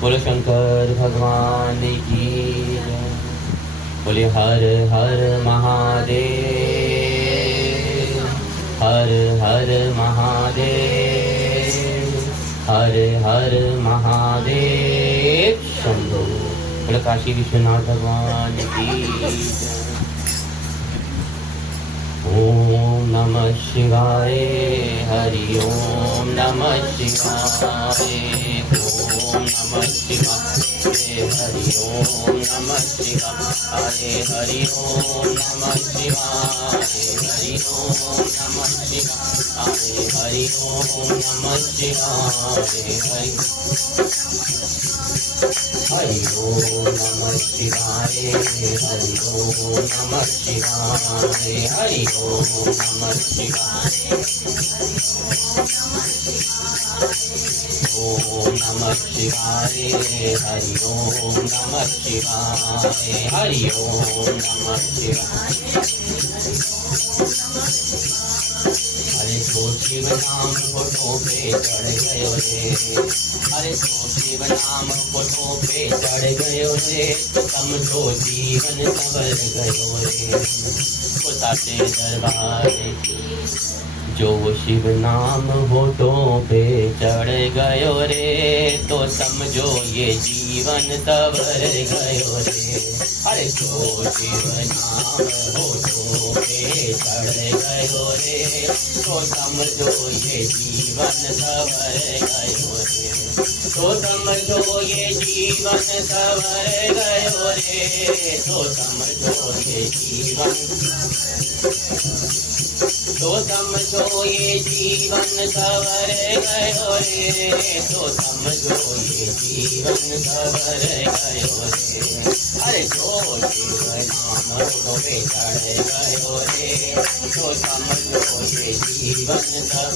बोलो शंकर भगवान की जय। बोले हर हर महादेव, हर हर महादेव, हर हर महादेव शंभो। बोले काशी विश्वनाथ भगवान की जय। ओम नमः शिवाय, हरि ओम नमः शिवाय, ओम नमः शिवाय, हरि ओम नमः शिवाय, हरि ओम नमः शिवाय, हरि ओम नमः शिवाय, हरि ओम नमः शिवाय, हरि ओम नमः शिवाय, हरि ओम नमः शिवाय, हरि ओम नमः शिवाय, ओम नमः शिवाय, हरि ओम नमः शिवाय, हरि ओम नमः शिवाय। अरे तो शिव नाम फोटो पे चढ़ गयो रे, अरे तो शिव नाम फोटो पे चढ़ गयो रे, तो समझो जीवन संवर गयो रे। साचे दरबार जो शिव नाम होठों पे चढ़ गयो रे, तो समझो ये जीवन संवर गयो रे। अरे जो शिव नाम होठों पे चढ़ गयो रे, तो समझो ये जीवन संवर गयो रे, तो समझो ये जीवन संवर गयो रे, तो समझो ये जीवन, तो समझो ये जीवन संवर गयो रे, तो समझो ये जीवन संवर गयो रे। अरे जो शिव नाम होठों पे चढ़ गयो रे, तो समझो ये जीवन सब।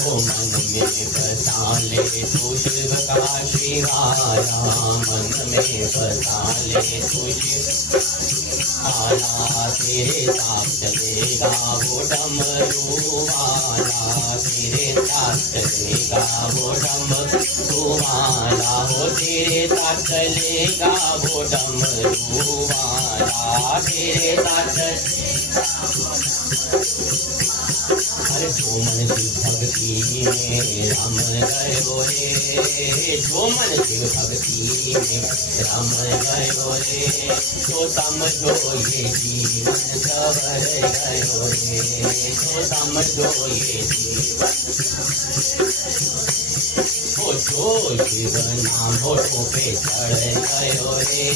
ओ मन में बसा ले तू शिव का शिवाला, मन में बसा ले तू शिव आला, तेरे साथ चलेगा वो डमरू वाला, तेरे साथ चलेगा वो डमरू वाला, हो तेरे साथ चलेगा वो डमरू वाला, तेरे साथ। अरे जो मन शिव भक्ति में राम गयो रे, जो मन शिव भक्ति में राम गयो रे, तो समझो ये जीवन संवर गयो रे, तो समझो ये जीवन। ओ जो शिव नाम होठों पे चढ़ गयो रे,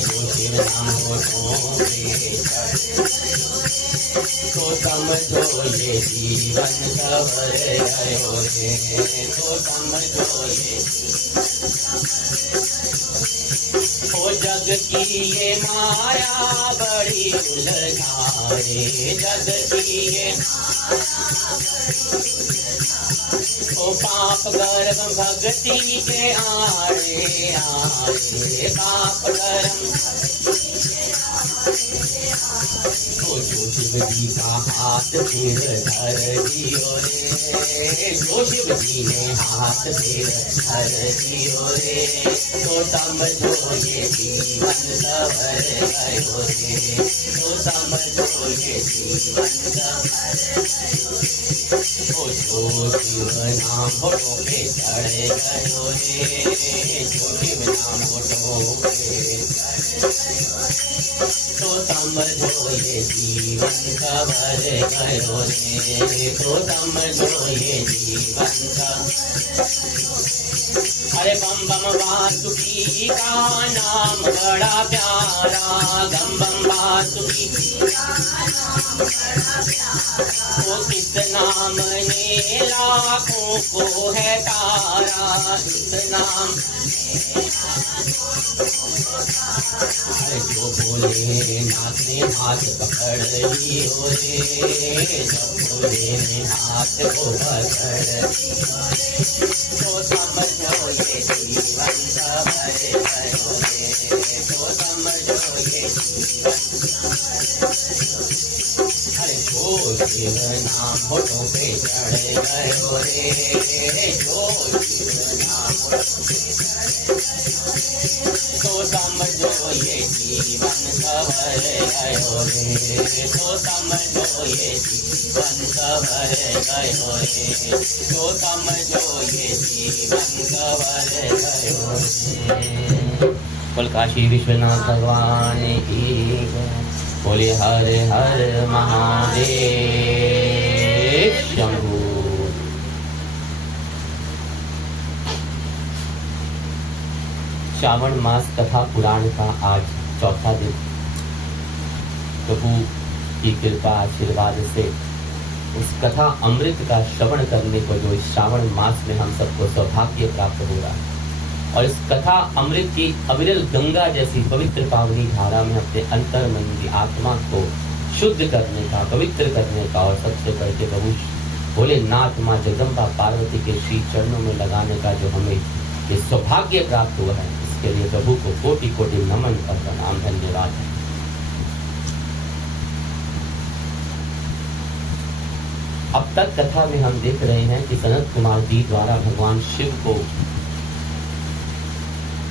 जो शिव नाम होठों पे चढ़, तो समझो ये जीवन संवर गयो रे, तो समझो ये। ओ जग की ये माया बड़ी उलझाए, जग की ये ओ पाप गर्भ भक्ति के आए आए, पाप गर्भ जो शिव जी का हाथ फिर धर दियो रे, जो शिव जी ने हाथ फिर धर दियो रे, तो समझो ये जीवन संवर गयो रे, तो समझो ये जीवन संवर। ओ जो शिव नाम होठों पे चढ़ गयो रे, जो शिव नाम होठों पे तो समझो ये जीवन संवर गयो रे, तो समझो ये जीवन संवर। अरे बम बम वासुकी का नाम बड़ा प्यारा, गम बम वासुकी वो इस नाम ने लाखों को है तारा, इस नाम। अरे जो भोलेनाथ ने हाथ पकड़ लियो रे, जब भोले ने हाथ को पकड़, तो समझो ये जीवन संवर गयो रे, तो समझो ये जीवन। अरे जो शिव नाम होठों पे चढ़ गयो रे, जो शिव नाम होठों पे चढ़ गयो रे, तो समझो ये जीवन सवर गयो रे, तो समझो ये जीवन सवर गयो रे, तो समझो ये जीवन सवर गयो रे। बोल काशी विश्वनाथ भगवान की जय। बोले हर हर महादेव शंभू। श्रावण मास कथा पुराण का आज चौथा दिन। प्रभु की कृपा आशीर्वाद से उस कथा अमृत का श्रवण करने को जो इस श्रावण मास में हम सबको सौभाग्य प्राप्त हो रहा है, और इस कथा अमृत की अविरल गंगा जैसी पवित्र पावनी धारा में अपने अंतर मन की आत्मा को शुद्ध करने का, पवित्र करने का, और सबसे बढ़ के प्रभु भोलेनाथ माँ जगदम्बा पार्वती के श्री चरणों में लगाने का जो हमें ये सौभाग्य प्राप्त हुआ है, इसके लिए प्रभु को कोटि कोटि नमन और प्रणाम, धन्यवाद है। अब तक कथा में हम देख रहे हैं कि सनत कुमार जी द्वारा भगवान शिव को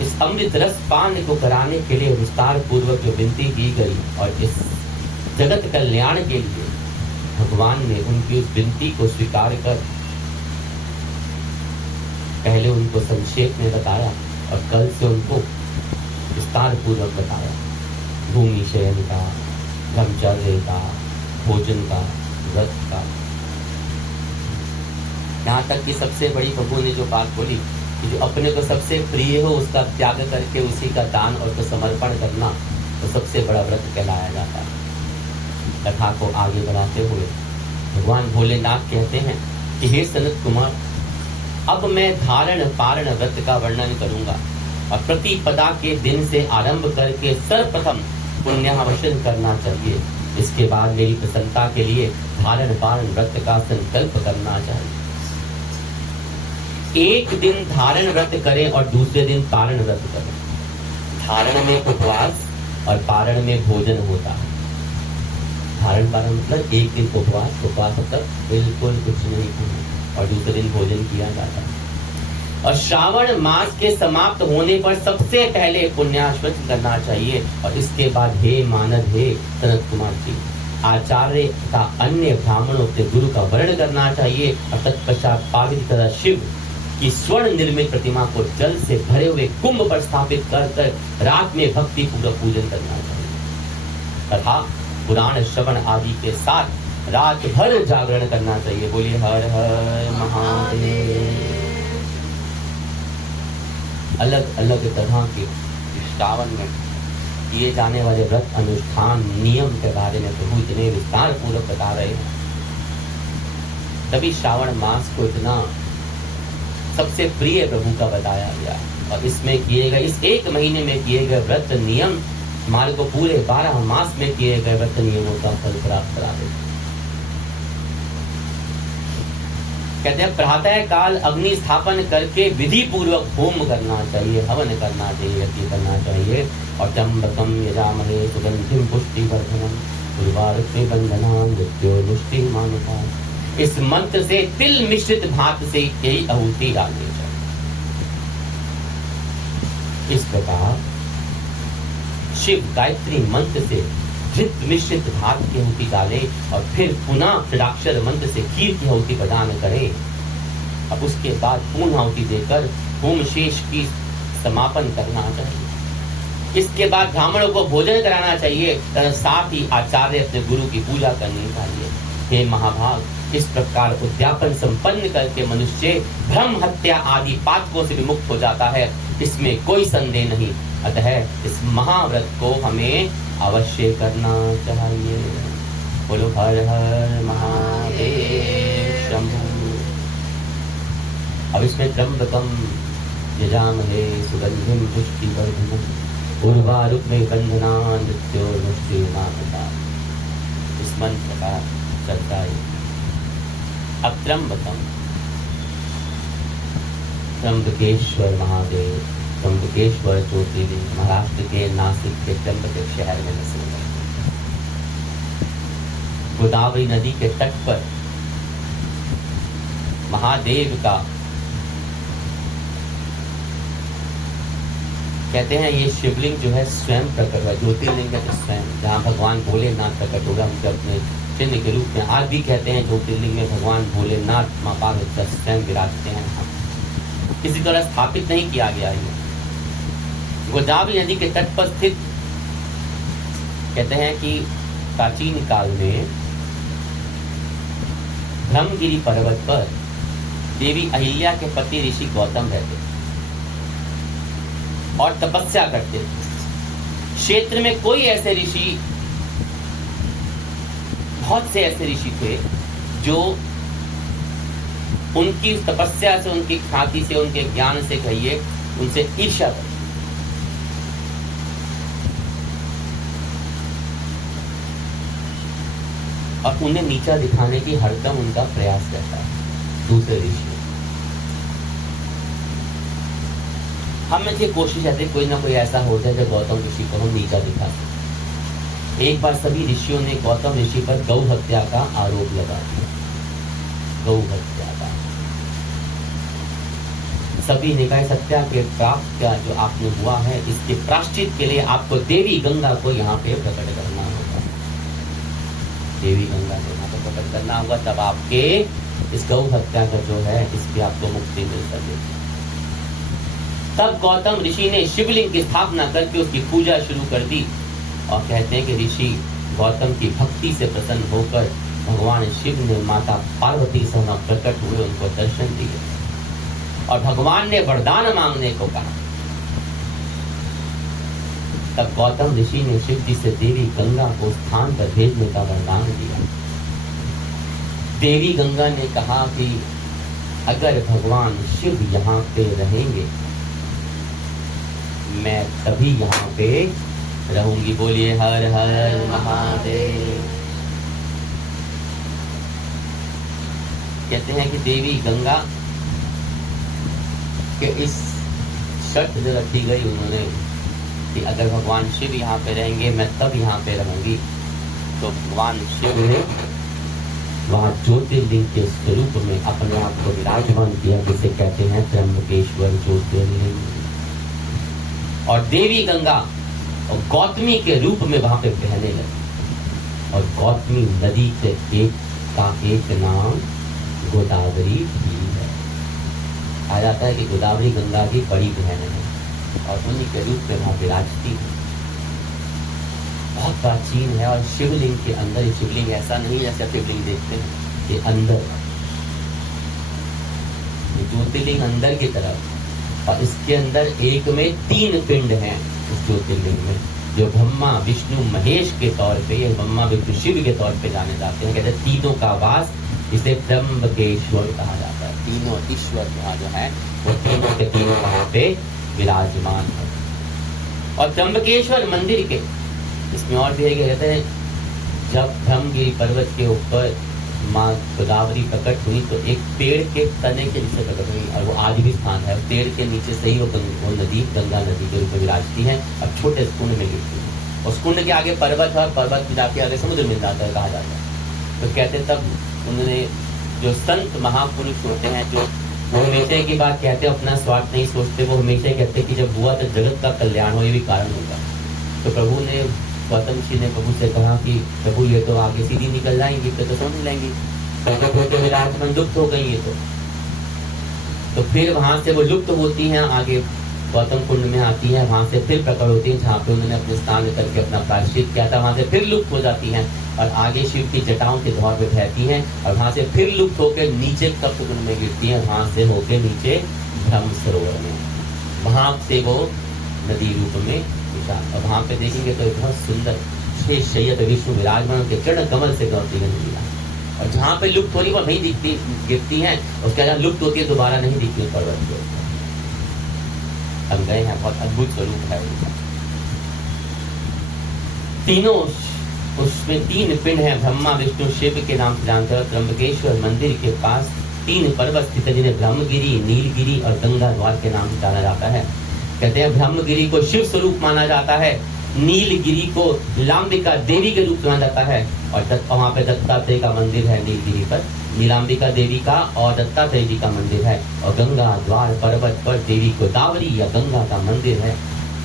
इस अमृत रस पान को कराने के लिए विस्तार पूर्वक जो विनती की गई, और इस जगत कल्याण के लिए भगवान ने उनकी उस विनती को स्वीकार कर पहले उनको संक्षेप में बताया और कल से उनको विस्तार पूर्वक बताया। भूमि शयन का, ब्रह्मचर्य का, भोजन का, व्रत का, यहाँ तक कि सबसे बड़ी प्रभु ने जो बात बोली कि जो अपने को सबसे प्रिय हो उसका त्याग करके उसी का दान और तो समर्पण करना तो सबसे बड़ा व्रत कहलाया जाता है। कथा को आगे बढ़ाते हुए भगवान भोलेनाथ कहते हैं कि हे सनत कुमार, अब मैं धारण पारण व्रत का वर्णन करूंगा, और प्रतिपदा के दिन से आरंभ करके सर्वप्रथम पुण्यावशन करना चाहिए। इसके बाद मेरी प्रसन्नता के लिए धारण पारण व्रत का संकल्प करना चाहिए। एक दिन धारण व्रत करें और दूसरे दिन पारण व्रत करें। धारण में उपवास और पारण में भोजन होता है। धारण पारण मतलब एक दिन उपवास मतलब बिल्कुल कुछ नहीं खाना, और दूसरे दिन भोजन किया जाता है। और श्रावण मास के समाप्त होने पर सबसे पहले पुण्याश्वच करना चाहिए, और इसके बाद हे मानद, हे सनत कुमार जी, आचार्य का अन्य ब्राह्मणों से गुरु का वर्ण करना चाहिए, और तत्पश्चात पावित्र तथा शिव कि स्वर्ण निर्मित प्रतिमा को जल से भरे हुए कुंभ पर स्थापित कर रात में भक्ति पूर्वक पूजन करना चाहिए तथा पुराण श्रवण आदि के साथ रात भर जागरण करना चाहिए। बोलिए हर हर महादेव। अलग अलग तरह के श्रावण में किए जाने वाले व्रत अनुष्ठान नियम के बारे में प्रभु इतने विस्तार पूर्वक बता रहे हैं, तभी श्रावण मास को इतना सबसे प्रिय प्रभु का बताया गया। और इसमें किए गए, इस एक महीने में किए गए व्रत नियम हमारे को पूरे 12 मास में किए गए व्रत नियमों का फल प्राप्त करा देते। कहते हैं प्रातः काल अग्नि स्थापन करके विधि पूर्वक होम करना चाहिए, हवन करना चाहिए, यज्ञ करना चाहिए। और त्र्यंबकम यजामहे सुगंधिम पुष्टिवर्धनम उर्वारुकं बंधनान् मृत्योर्मुष्टिमामृतात्। इस मंत्र से तिल मिश्रित भात से यही आहुति डालनी चाहिए। इस प्रकार शिव गायत्री मंत्र से घृत मिश्रित भात की आहुति डालें, और फिर पुनः षडाक्षर मंत्र से खीर की आहुति प्रदान करें। अब उसके बाद पूर्ण आहुति देकर होम शेष की समापन करना चाहिए। इसके बाद ब्राह्मणों को भोजन कराना चाहिए, साथ ही आचार्य अपने गुरु की पूजा करनी चाहिए। हे महाभाग, इस प्रकार उद्यापन संपन्न करके मनुष्य भ्रम हत्या आदि पातकों से विमुक्त हो जाता है, इसमें कोई संदेह नहीं। अतः इस महाव्रत को हमें अवश्य करना चाहिए। बोलो हर हर महादेव शंभू। अब इसमें त्र्यंबकम यजामहे सुगंधिम पुष्टिवर्धनम उर्वारुकं बंधनान् मृत्योर्मुष्टिमामृतात्। इस मंत्र का चर्चा है। अब त्र्यंबकेश्वर महादेव, त्र्यंबकेश्वर ज्योतिर्लिंग महाराष्ट्र के नासिक के त्र्यंबकेश्वर शहर में बसे हैं। गोदावरी नदी के तट पर महादेव का, कहते हैं ये शिवलिंग जो है स्वयं प्रकट हुआ, ज्योतिर्लिंग है स्वयं, जहाँ भगवान भोलेनाथ प्रकट होगा उनके अपने चिन्ह के रूप में। आज भी कहते हैं ज्योतिर्लिंग में भगवान भोलेनाथ माँ पार्वती स्वयं विराजते हैं, किसी तरह स्थापित नहीं किया गया है। गोदावरी नदी के तट पर स्थित, कहते हैं कि प्राचीन काल में ब्रह्मगिरी पर्वत पर देवी अहिल्या के पति ऋषि गौतम रहते और तपस्या करते थे। क्षेत्र में कोई ऐसे ऋषि, बहुत से ऐसे ऋषि थे जो उनकी तपस्या से, उनकी ख्याति से, उनके ज्ञान से कहिए, उनसे ईर्ष्या करते और उन्हें नीचा दिखाने की हरदम उनका प्रयास रहता है दूसरे ऋषि। हम में ये कोशिश रहती है कोई ना कोई ऐसा हो जाए जो गौतम ऋषि को हम नीचा दिखा सके। एक बार सभी ऋषियों ने गौतम ऋषि पर गौ हत्या का आरोप लगा दिया। गौ हत्या का सभी ने कहा सत्या के प्राप्त क्या जो आपने हुआ है, इसके प्राश्चित के लिए आपको देवी गंगा को यहाँ पे प्रकट करना होगा। देवी गंगा को यहाँ पे प्रकट करना होगा, तब आपके इस गौ हत्या का जो है इसकी आपको मुक्ति मिल सकेगी। तब गौतम ऋषि ने शिवलिंग की स्थापना करके उसकी पूजा शुरू कर दी और कहते हैं कि ऋषि गौतम की भक्ति से प्रसन्न होकर भगवान शिव ने माता पार्वती से प्रकट हुए, उनको दर्शन दिए और भगवान ने वरदान मांगने को कहा। तब गौतम ऋषि ने शिव जी से देवी गंगा को स्थान पर भेजने का वरदान दिया। देवी गंगा ने कहा कि अगर भगवान शिव यहाँ पे रहेंगे मैं तभी यहाँ पे रहूंगी। बोलिए हर हर महादेव। कहते हैं कि देवी गंगा के इस शर्त जो रखी गई उन्होंने कि अगर भगवान शिव यहाँ पे रहेंगे मैं तब यहाँ पे रहूंगी। तो भगवान शिव ने वहाँ ज्योतिर्लिंग के स्वरूप में अपने आप को विराजमान किया, जिसे कहते हैं त्र्यंबकेश्वर ज्योतिर्लिंग। और देवी गंगा और गौतमी के रूप में वहां पे बहने लगी और गौतमी नदी के एक नाम गोदावरी भी है। कहा जाता है कि गोदावरी गंगा की बड़ी बहन है और उन्हीं के रूप में वहां विराजती है। बहुत प्राचीन है और शिवलिंग के अंदर, शिवलिंग ऐसा नहीं जैसे शिवलिंग देखते हैं कि अंदर ज्योतिर्लिंग अंदर की तरफ, और इसके अंदर एक में 3 पिंड हैं इस ज्योतिर्लिंग में, जो ब्रह्मा विष्णु महेश के तौर पे, ये ब्रह्मा विष्णु शिव के तौर पे जाने जाते हैं। कहते हैं तीनों का वास, इसे त्र्यंबकेश्वर कहा जाता है। तीनों ईश्वर यहाँ जो है वो तीनों के तीनों वहाँ पे विराजमान है। और त्र्यंबकेश्वर मंदिर के इसमें और भी है, कहते हैं जब ब्रह्मगिरी पर्वत के ऊपर माँ गोदावरी प्रकट हुई तो एक पेड़ के तने के नीचे प्रकट हुई और वो आज भी स्थान है। पेड़ के नीचे से ही वो नदी गंगा नदी के रूप में विराजती है और छोटे कुंड में गिरती है। उस कुंड के आगे पर्वत है और पर्वत में जाके आगे समुद्र मिल जाता है, कहा जाता है। तो कहते तब उन्होंने जो संत महापुरुष होते हैं, जो वो हमेशा की बात कहते हैं, अपना स्वार्थ नहीं सोचते। वो हमेशा कहते कि जब हुआ तो जगत का कल्याण हो, ये भी कारण होगा। तो प्रभु ने, गौतम ऋषि ने प्रभु से कहा कि प्रभु ये तो आगे सीधी निकल जाएंगी, तो समझ लेंगी, प्रकट होकर विराजमान लुप्त हो गई ये तो फिर वहां से वो लुप्त होती हैं, आगे गौतम कुंड में आती हैं, वहां से फिर प्रकट होती हैं जहाँ पे उन्होंने अपने स्थान में करके अपना प्रायश्चित किया था, वहां से फिर लुप्त हो जाती हैं और आगे शिव की जटाओं के धौर पे बहती हैं और वहां से फिर लुप्त होकर नीचे तप्त में गिरती हैं, वहां से होकर नीचे ब्रह्म सरोवर में, वहां से वो नदी रूप में विशाल। और वहां पे देखेंगे तो बहुत सुंदर शेष शय्यत विष्णु विराजमान के चरण कमल से गौती गंगा, और जहाँ पे लुप्त हो रही वो नहीं दिखती, गिरती हैं, उसके बाद लुप्त होती है दोबारा नहीं दिखती पर्वत के ऊपर। हम गए हैं, बहुत अद्भुत स्वरूप है। तीनों उसमें 3 पिंड हैं, ब्रह्मा विष्णु शिव के नाम से जानते हैं। त्र्यंबकेश्वर मंदिर के पास 3 पर्वत स्थित है, जिन्हें ब्रह्मगिरी, नीलगिरी और गंगा द्वार के नाम से जाना जाता है। कहते हैं ब्रह्मगिरी को शिव स्वरूप माना जाता है नीलगिरी को नीलांबिका देवी के रूप में माना जाता है और वहाँ पे दत्तात्रेय का मंदिर है नीलगिरी पर। नीलांबिका देवी का और दत्तात्रेय जी का मंदिर है और गंगा द्वार पर्वत पर देवी गोदावरी या गंगा का मंदिर है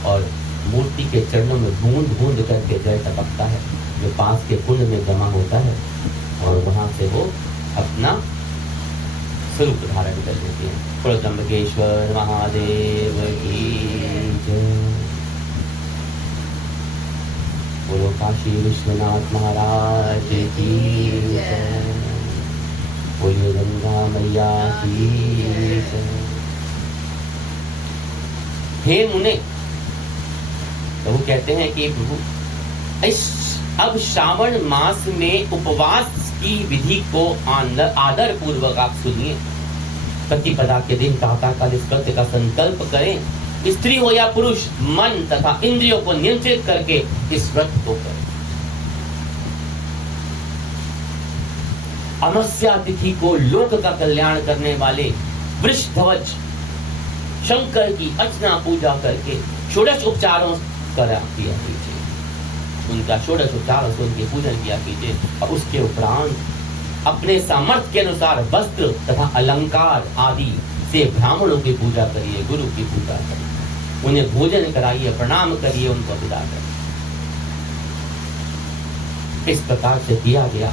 और मूर्ति के चरणों में बूंद बूंद करके जल टपकता है जो पास के कुंड में जमा होता है और वहां से वो अपना स्वरूप धारण कर लेते हैं। बोलो त्र्यंबकेश्वर महादेव की जय। बोलो काशी विश्वनाथ महाराज की जय। बोलिए गंगा मैया की जय। हे मुने, तो वो कहते हैं कि प्रभु अब श्रावण मास में उपवास की विधि को आदर पूर्वक आप सुनिए। प्रतिपदा के दिन प्रातः काल इस व्रत का संकल्प करें। स्त्री हो या पुरुष, मन तथा इंद्रियों को नियंत्रित करके इस व्रत को करें। अमावस्या तिथि को लोक का कल्याण करने वाले वृषध्वज शंकर की अर्चना पूजा करके षोडश उपचारों किया कीजिए। उनका षोडश उपचारों से उनके पूजन किया कीजिए और उसके उपरांत अपने सामर्थ्य के अनुसार वस्त्र तथा अलंकार आदि से ब्राह्मणों की पूजा करिए, गुरु की पूजा करिए, उन्हें भोजन कराइए, प्रणाम करिए, उनको विदा करिए। इस प्रकार से किया गया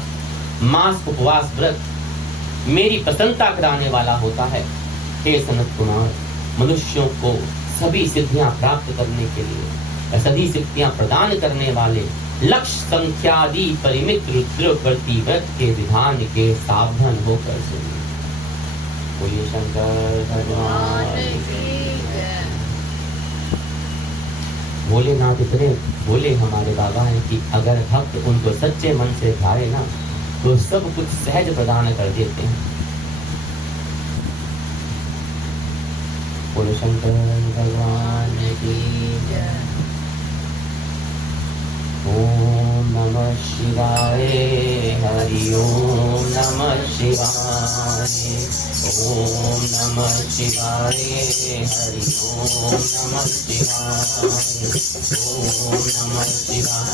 मास उपवास व्रत मेरी प्रसन्नता कराने वाला होता है। हे सनत कुमार, मनुष्यों को सभी सिद्धियां प्राप्त करने के लिए, सभी सिद्धियां प्रदान करने वाले लक्ष्य संख्यादि परिमित रुद्रवर्ती व्रत के विधान के सावधान होकर सुनिए। बोलिए शंकर भगवान की जय। भोलेनाथ इतने बोले हमारे बाबा हैं कि अगर भक्त उनको सच्चे मन से भाए ना तो सब कुछ सहज प्रदान कर देते हैं। बोले शंकर भगवान की जय। ओम नमः शिवाय, हरि ओम नमः शिवाय, ओम नमः शिवाय, हरि ओम नमः शिवाय, ओम नमः शिवाय।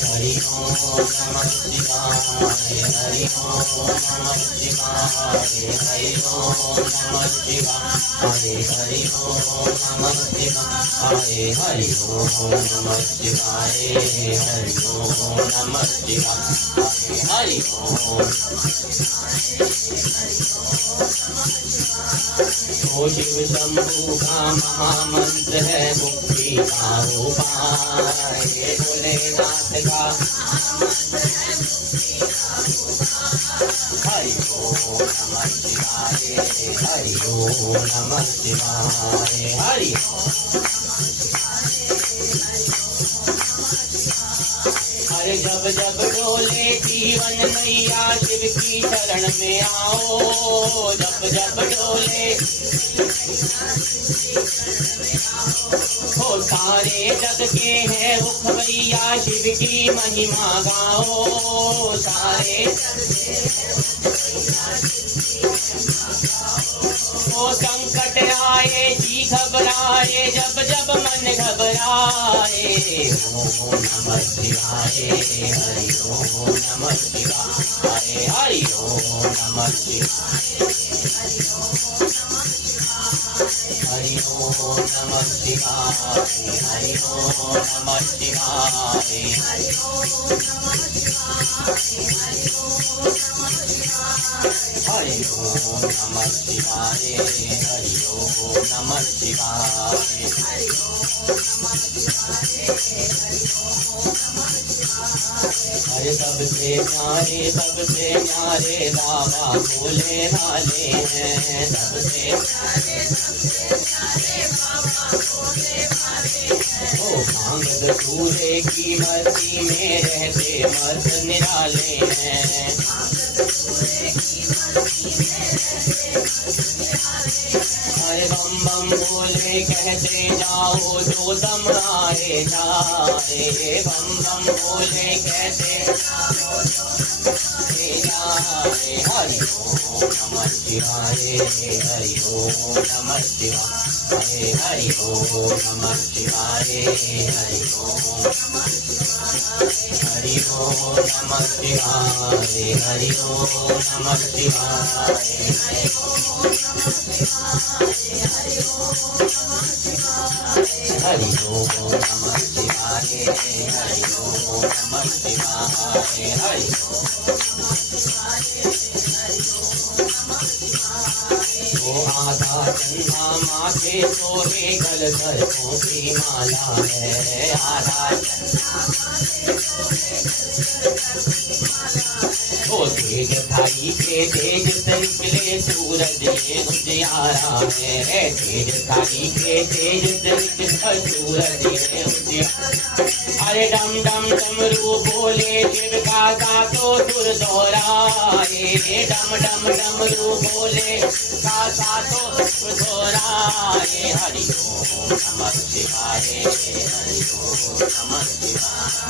हरि ओम नमः शिवाय, हरि ओम नमः शिवाय, हरि ओम नमः शिवाय, हरि ओम नमः शिवाय, हरि ओम नमः शिवाय, हरि ओम नमः शिवाय, हरि ओम। तो शिव शंभु का महामंत्र है मुक्ति का उपाय, भोलेनाथ का हरि ओम नमः शिवाय, हरि ओम नमः शिवाय, हरि। अरे जब जब डोले जीवन मैया शिव की शरण में आओ, जब जब डोले हो सारे जग के हैं मुख मैया शिव की महिमा गाओ, सारे ओ संकट आए जी घबराए, जब जब मन घबराए, ओम नमः शिवाय, हरि ओम नमः शिवाय, हरि ओम नमः शिवाय, हरि ओम नमः शिवाय, हरि ओम नमः शिवाय, हरि ओम नमः शिवाय, हरि ओम नमः शिवाय, हरि ओम नमः शिवाय, हरि अरे सबसे न्यारे बाबा भोले भाले हैं, सबसे ओ भांग धतूरे की मस्ती में रहते मस्त निराले हैं, अरे बम बम बम बोले कहते जाओ जो दम आए जाए, बम बम बोले कहते जाओ जाए। हरि ओम नमः शिवाय, हरि ओम नमः शिवाय, हरि ओम नमः शिवाय, हरि ओम हरि ओम नमः शिवाय, हरि ओम नमः शिवाय, हरि ओम नमः शिवाय, हरि ओम नमः शिवाय, हरि तो आधा चंदा माथे सोहे गल सरसों की माला है, आधा तो तेज भाई के तेज से निकले सूरज ये उजियारा है, तेज भाई के तेज से निकले सूरज ये उजियारा। अरे डम डम डमरू बोले शिव का सातो सुर दोहराए, डम डम डमरू बोले का सातो सुर दोहराए। हरि ओम नमः शिवाय, हरि ओम नमः शिवाय,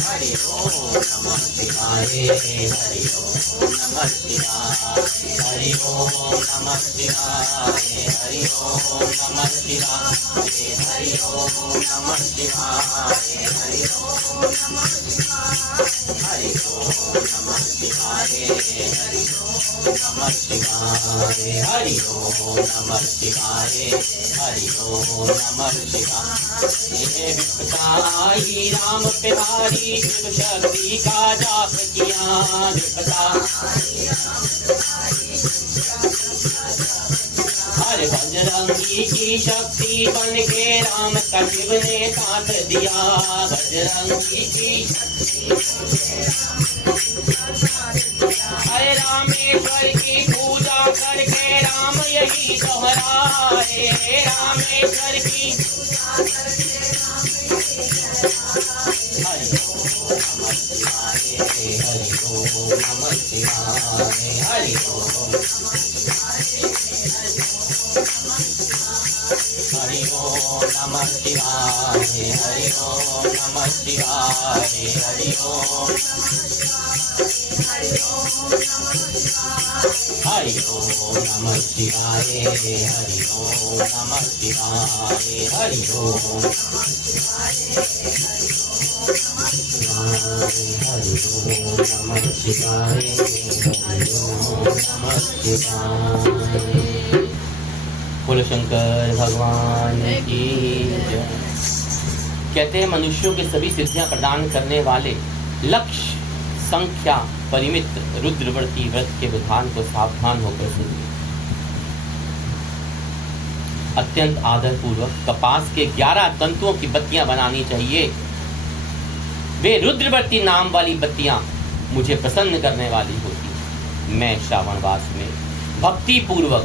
हरि ओम नमः शिवाय, हरि ओम नमः शिवाय, हरि ओम नमः शिवाय, हरि ओम नमः शिवाय, हरि ओम नमः शिवाय, हरि ओम नमः शिवाय, हरि ओम नमः शिवाय, हरि ओम नमः शिवाय, हरि ओम नमः शिवाय, हरि ओम नमः शिवाय। ये विपदा आई राम तिहारी, शिव शक्ति का जाप किया, विपदा हर बजरंगी की शक्ति बन के राम का शिव ने साथ दिया, बजरंगी की हरे रामेश्वर की पूजा करके राम यही दोहराए, रामेश्वर की हरि ओम नमः शिवाय, हरि ओम नमः शिवाय, हरि ओम हरि ओम नमः शिवाय, हरि ओम नमः शिवाय, हरि ओम हरि ओम नमः शिवाय, हरि ओम नमः शिवाय, हरि ओम हरि ओम नमः शिवाय, हरि ओम नमः शिवाय। बोलो शंकर भगवान की जय। कहते हैं मनुष्यों के सभी सिद्धियां प्रदान करने वाले लक्ष्य संख्या परिमित रुद्रवर्ती व्रत के विधान को सावधान होकर सुनिए। अत्यंत आदर पूर्वक कपास के 11 तंतुओं की बत्तियां बनानी चाहिए। वे रुद्रवर्ती नाम वाली बत्तियां मुझे प्रसन्न करने वाली होती। मैं श्रावण मास में भक्ति पूर्वक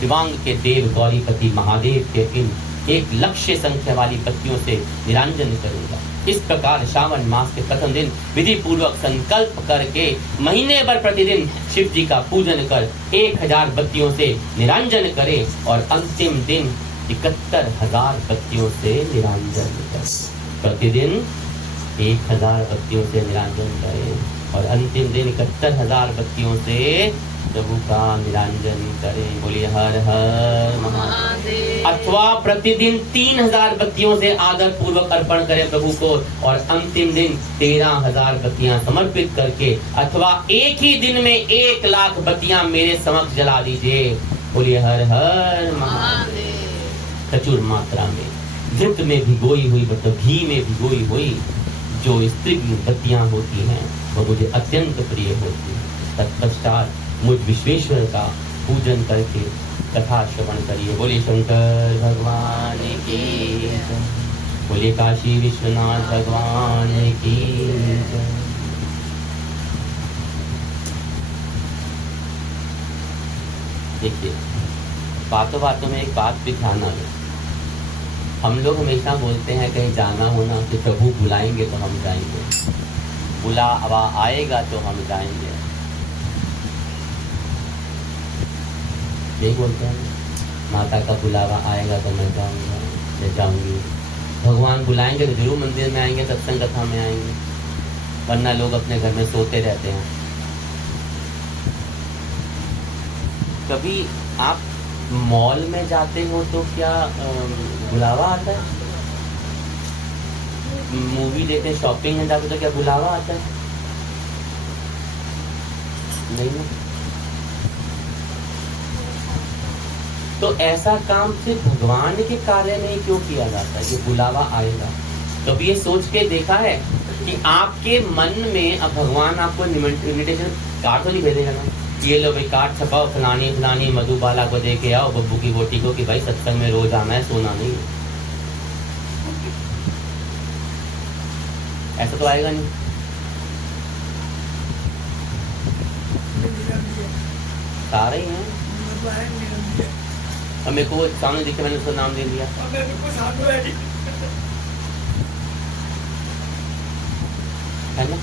दिवांग के देव गौरीपति महादेव के इन एक लक्ष्य संख्या वाली बत्तियों से निरंजन करूंगा। इस प्रकार श्रावण मास के प्रथम दिन विधि पूर्वक संकल्प करके महीने भर प्रतिदिन शिव जी का पूजन कर 1000 बत्तियों से निरंजन करें और अंतिम दिन 71,000 बत्तियों से निरंजन करें। प्रतिदिन 1000 बत्तियों से निरंजन करें और अंतिम दिन 71,000 बत्तियों से प्रभु का निरंजन करें। बोलिए हर हर महादेव। अथवा प्रतिदिन 3000 बत्तियों से आदर पूर्वक अर्पण करें प्रभु को और अंतिम दिन 13,000 बत्तियां समर्पित करके अथवा एक ही दिन में 1 लाख बत्तियां मेरे समक्ष जला दीजिए। बोलिए हर हर महादेव। प्रचुर मात्रा में घृत में भिगोई हुई मतलब घी में भिगोई हुई जो स्त्री बत्तियां होती हैं वो मुझे अत्यंत प्रिय होती है। तत्पश्चात मुझ विश्वेश्वर का पूजन करके कथा श्रवण करिए। बोलिए शंकर भगवान की जय। बोलिए काशी विश्वनाथ भगवान की जय। देखिए बातों बातों में एक बात भी ध्यान आ गई। हम लोग हमेशा बोलते हैं कहीं जाना होना कि प्रभु बुलाएंगे तो हम जाएंगे, बुलावा आएगा तो हम जाएंगे, नहीं बोलते हैं। माता का बुलावा आएगा तो मैं जाऊंगा या जाऊंगी। भगवान बुलाएंगे तो जरूर मंदिर में आएंगे, सत्संग कथा में आएंगे, वरना लोग अपने घर में सोते रहते हैं। कभी आप मॉल में जाते हो तो क्या बुलावा आता है? मूवी देखने शॉपिंग में जाते तो क्या बुलावा आता है? नहीं ना। तो ऐसा काम सिर्फ भगवान के कार्य में ही क्यों किया जाता है कि बुलावा आएगा? तो ये सोच के देखा है कि आपके मन में अब भगवान आपको इन्विटेशन कार्ड तो नहीं भेजेगा ना, ये लो भाई कार्ड छपाओ, फलानी फलानी मधुबाला को दे के आओ, बब्बू की बोटी को, कि भाई सत्संग में रोज आना है, सोना नहीं। ऐसा तो आएगा नहीं। सारे ही हैं। और मेरे को सामने दिखे, मैंने उसका नाम दे दिया। है ना?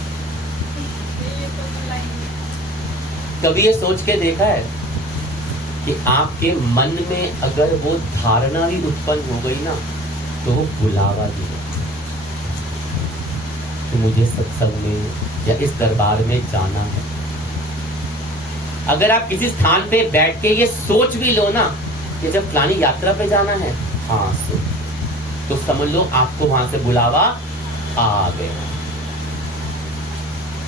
कभी ये सोच के देखा है कि आपके मन में अगर वो धारणा भी उत्पन्न हो गई ना, तो वो बुलावा भी है कि मुझे सत्संग में या इस दरबार में जाना है। अगर आप किसी स्थान पे बैठ के ये सोच भी लो ना कि जब फलानी यात्रा पे जाना है, हाँ तो समझ लो आपको वहां से बुलावा आ गया।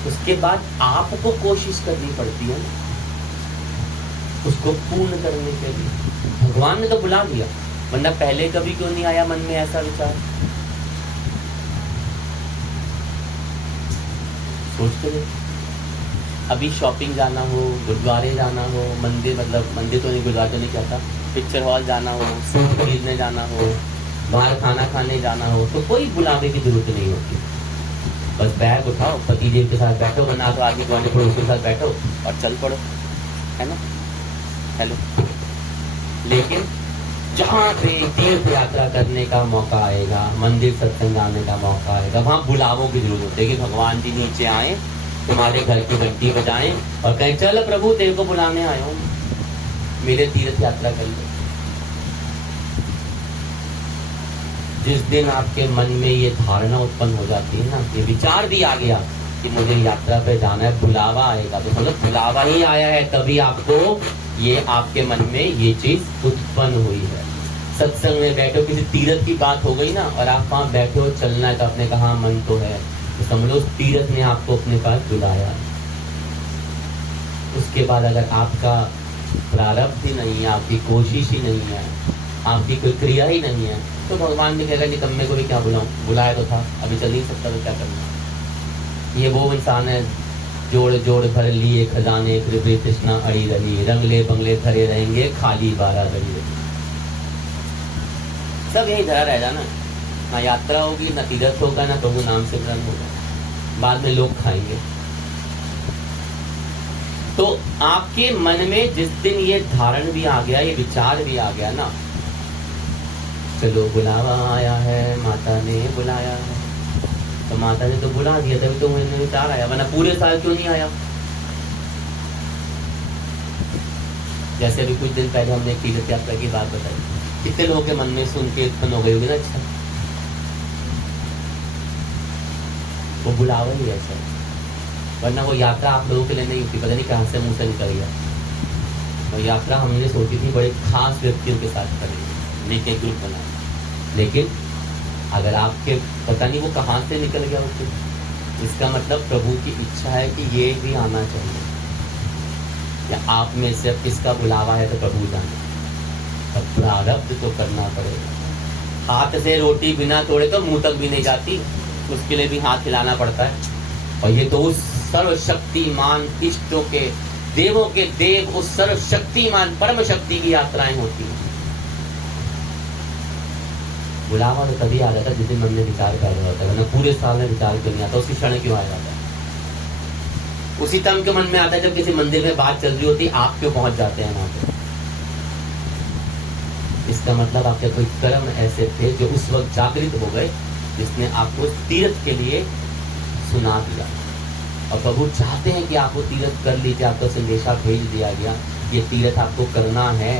उसके बाद आपको कोशिश करनी पड़ती है उसको पूर्ण करने के लिए। भगवान ने तो बुला दिया, वरना पहले कभी क्यों नहीं आया मन में ऐसा विचार? सोच के देखो। अभी शॉपिंग जाना हो, गुरुद्वारे जाना हो, मंदिर, मतलब मंदिर तो नहीं, गुरुद्वारे तो नहीं कहता, पिक्चर हॉल जाना हो, सूट खरीदने जाना हो, बाहर खाना खाने जाना हो, तो कोई बुलावे की जरूरत नहीं होती। बस बैग उठाओ, पति देव के साथ बैठो, वरना तो आदमी को पड़ोस के साथ बैठो और चल पड़ो, है ना? हेलो। लेकिन जहाँ पे तीर्थ यात्रा करने का मौका आएगा, मंदिर सत्संग आने का मौका आएगा, वहाँ बुलावों की जरूरत होती है कि भगवान जी नीचे आए, तुम्हारे घर की घंटी बजाएं और कहें चल प्रभु तेरे को बुलाने आया हूँ, मेरे तीर्थ यात्रा कर लो। जिस दिन आपके मन में ये धारणा उत्पन्न हो जाती है ना, ये विचार भी आ गया कि मुझे यात्रा पे जाना है, बुलावा आएगा, तो मतलब बुलावा ही आया है, तभी आपको ये आपके मन में ये चीज उत्पन्न हुई है। सत्संग में बैठो, किसी तीर्थ की बात हो गई ना और आप वहां बैठे हो, चलना है, तो आपने कहा मन तो है, तो समझ लो तीर्थ ने आपको अपने पास बुलाया। उसके बाद अगर आपका प्रारब्ध ही नहीं है, आपकी कोशिश ही नहीं है, आपकी कोई क्रिया ही नहीं है, तो भगवान ने कहेगा निकम्मे को भी क्या बुलाऊं, बुलाया तो था, अभी चल नहीं सकता तो क्या करना। ये वो इंसान है जोड़ जोड़ भर लिए खजाने, फिर भी तृष्णा अड़ी रही, रंगले बंगले धरे रहेंगे, खाली बारह गली। सब यही धरा रह जाना, ना यात्रा होगी, ना तीर्थ होगा, ना प्रभु नाम से ग्रहण होगा, बाद में लोग खाएंगे। तो आपके मन में जिस दिन ये धारण भी आ गया, ये विचार भी आ गया ना, चलो बुलावा आया है, माता ने बुलाया है, तो माता ने तो बुला दिया, तभी तो मुझे विचार आया, वरना पूरे साल क्यों नहीं आया। जैसे अभी कुछ दिन पहले हमने तीर्थ यात्रा की बात बताई, कितने लोगों के मन में सुन के उत्पन्न हो गई होगी ना, अच्छा वो बुलावा ही ऐसा, वरना वो यात्रा आप लोगों के लिए नहीं होती, पता नहीं कहाँ से मुंह से निकल गया। वो यात्रा हमने सोची थी बड़े खास व्यक्तियों के साथ करेंगे, लेके ग्रुप बनाया, लेकिन अगर आपके पता नहीं वो कहाँ से निकल गया उसके, इसका मतलब प्रभु की इच्छा है कि ये भी आना चाहिए, या आप में से किसका बुलावा है तो प्रभु जाने, तब प्रारब्ध तो करना पड़ेगा। हाथ से रोटी बिना तोड़े तो मुंह तक भी नहीं जाती, उसके लिए भी हाथ हिलाना पड़ता है। और ये तो उस सर्वशक्तिमान इष्टों के, देवों के देव, उस सर्वशक्तिमान परम शक्ति की यात्राएं होती हैं। बुलावा तो तभी आ जाता है जिस दिन मन में विचार कर रहा होता है, वरना पूरे साल में विचार क्यों नहीं आता, उसी क्षण क्यों आ जाता है। उसी टाइम के मन में आता है जब किसी मंदिर में बात चल रही होती, आप क्यों पहुंच जाते हैं वहां पे। इसका मतलब आपके कोई कर्म ऐसे थे जो उस वक्त जागृत हो गए, जिसने आपको तीर्थ के लिए सुना दिया। और प्रभु चाहते हैं कि आप वो तीर्थ कर लीजिए, आपको संदेशा भेज दिया गया, ये तीर्थ आपको करना है,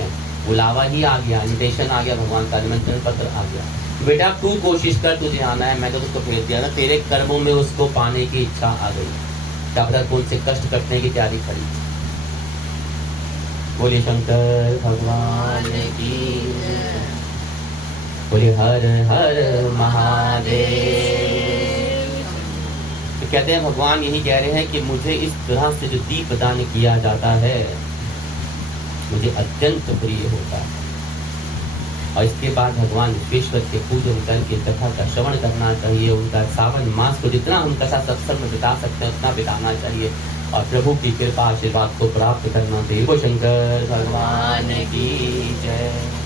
बुलावा ही आ गया, इन्विटेशन आ गया, भगवान का निमंत्रण पत्र आ गया। बेटा तू कोशिश कर, तुझे आना है, मैंने उसको भेज दिया ना, तेरे कर्मों में उसको पाने की इच्छा आ गई, क्या पता कौन से कष्ट कटने की तैयारी करी। बोले शंकर भगवान की, बोले हर हर महादेव। तो कहते हैं भगवान यही कह रहे हैं कि मुझे इस तरह से जो दीपदान किया जाता है मुझे अत्यंत प्रिय होता है। और इसके बाद भगवान विश्वेश्वर के पूजन करके कथा का श्रवण करना चाहिए। उनका सावन मास को जितना हम कथा सत्संग में बिता सकते हैं उतना बिताना चाहिए और प्रभु की कृपा आशीर्वाद को प्राप्त करना चाहिए। वो शंकर भगवान की जय।